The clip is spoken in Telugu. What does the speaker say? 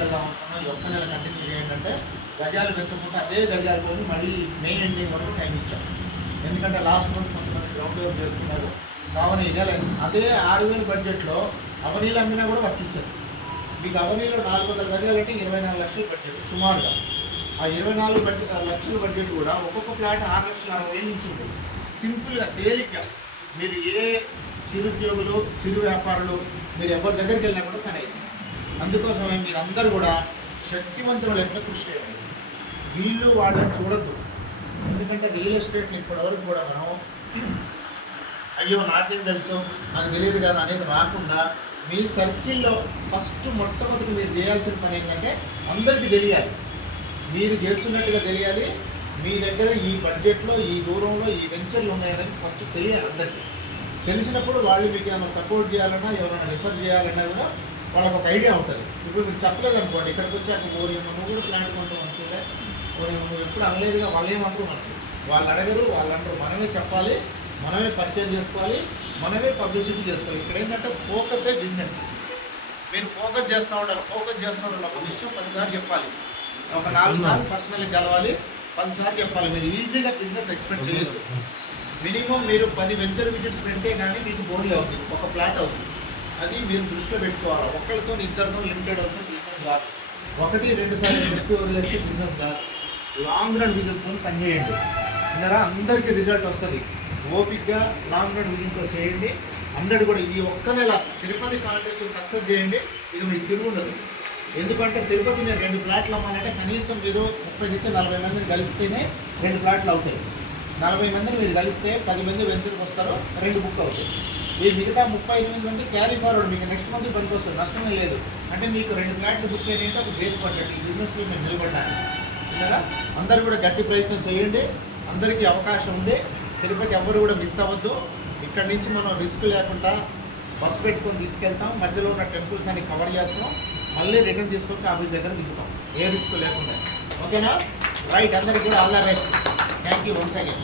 తీసుకెళ్దాం అనుకున్నాం. ఈ ఒక్క నెల కంటిన్యూ చేయండి అంటే గజాలు పెంచుకుంటే అదే గజాలతో మళ్ళీ మే ఎండింగ్ వరకు టైం ఇచ్చాం. ఎందుకంటే లాస్ట్ మంత్ కొంతమంది గ్రౌండ్ వర్క్ చేస్తున్నారు కావున ఈ నెల అదే 6,000 బడ్జెట్లో అవనీలు అమ్మినా కూడా వర్తిస్తుంది. మీకు అవనీలో 400 గజాలు అంటే 24 లక్షల బడ్జెట్ సుమారుగా. ఆ 24 లక్షల బడ్జెట్ కూడా ఒక్కొక్క ప్లాట్ 6,60,000 నుంచి ఉంటుంది. సింపుల్గా తేలిగ్గా మీరు ఏ చిరుద్యోగులు చిరు వ్యాపారులు మీరు ఎవరి దగ్గరికి వెళ్ళినా కూడా పని అవుతుంది. అందుకోసమే మీరు అందరూ కూడా శక్తివంతుల లెక్క కృషి చేయండి. వీళ్ళు వాళ్ళని చూడద్దు. ఎందుకంటే రియల్ ఎస్టేట్ని ఇప్పటివరకు కూడా మనం అయ్యో నాకేం తెలుసు నాకు తెలియదు కదా అనేది రాకుండా మీ సర్కిల్లో ఫస్ట్ మొట్టమొదటి మీరు చేయాల్సిన పని ఏంటంటే అందరికీ తెలియాలి. మీరు చేస్తున్నట్టుగా తెలియాలి. మీ దగ్గర ఈ బడ్జెట్లో ఈ దూరంలో ఈ వెంచర్లు ఉన్నాయనేది ఫస్ట్ తెలియాలి అందరికీ. తెలిసినప్పుడు వాళ్ళు మీకు ఏమైనా సపోర్ట్ చేయాలన్నా ఎవరైనా రిఫర్ చేయాలన్నా కూడా వాళ్ళకి ఒక ఐడియా ఉంటుంది. ఇప్పుడు మీరు చెప్పలేదు అనుకోండి, ఇక్కడికి వచ్చాక నువ్వు కూడా ప్లాన్ కొంటాం అనుకుంటే నువ్వు ఎప్పుడు అనలేదుగా వాళ్ళు ఏమంటారు మనకి, వాళ్ళు అడగరు, వాళ్ళు అంటారు. మనమే చెప్పాలి, మనమే పర్చేజ్ చేసుకోవాలి, మనమే పబ్లిసిటీ చేసుకోవాలి. ఇక్కడ ఏంటంటే ఫోకసే బిజినెస్. మీరు ఫోకస్ చేస్తూ ఉండాలి. ఒక విషయం 10 సార్లు చెప్పాలి. ఒక 4 సార్లు పర్సనల్గా కలవాలి, 10 సార్లు చెప్పాలి. మీరు ఈజీగా బిజినెస్ ఎక్స్పెక్ట్ చేయదు. మినిమం మీరు 10 వెంచర్ విజిట్స్ పెడితే కానీ మీకు బోర్లే అవుతుంది, ఒక ప్లాట్ అవుతుంది. అది మీరు దృష్టిలో పెట్టుకోవాలి. ఒకరితో ఇద్దరితో లిమిటెడ్ అవుతుంది బిజినెస్ కాదు. 1-2 సార్లు చెప్పి వదిలేస్తే బిజినెస్ కాదు. లాంగ్ రన్ విజన్తో పనిచేయండి. విన్నారా? అందరికీ రిజల్ట్ వస్తుంది. ఓపిక్గా లాంగ్ రన్ విజన్తో చేయండి. అందరూ కూడా ఈ ఒక్క నెల తిరుపతి కాంటెస్ట్ సక్సెస్ చేయండి. ఇది మీకు తిరుగు ఉండదు. ఎందుకంటే తిరుపతి మీరు 2 ప్లాట్లు అమ్మాలంటే కనీసం మీరు 30-40 మందిని కలిస్తేనే 2 ప్లాట్లు అవుతాయి. 40 మందిని మీరు కలిస్తే 10 మంది వెంచర్కి వస్తారు, 2 బుక్ అవుతాయి. ఈ మిగతా 38 మంది క్యారీ ఫార్వర్డ్ మీకు నెక్స్ట్ మంత్ పనికి వస్తుంది, నష్టమే లేదు. అంటే మీకు 2 ప్లాట్లు బుక్ అయ్యాయంటే ఒక బేస్ పడ్డట్టు ఈ బిజినెస్లో మేము నిలబడ్డాను. విన్నారా? అందరూ కూడా గట్టి ప్రయత్నం చేయండి. అందరికీ అవకాశం ఉంది. తిరుపతి ఎవరు కూడా మిస్ అవ్వద్దు. ఇక్కడి నుంచి మనం రిస్క్ లేకుండా బస్సు పెట్టుకొని తీసుకెళ్తాం. మధ్యలో ఉన్న టెంపుల్స్ అన్ని కవర్ చేస్తాం. మళ్ళీ రిటర్న్ తీసుకొచ్చి ఆఫీస్ దగ్గర దిగుతాం, ఏ రిస్క్ లేకుండా. ఓకేనా? రైట్. అందరికీ కూడా all the best. Thank you once again.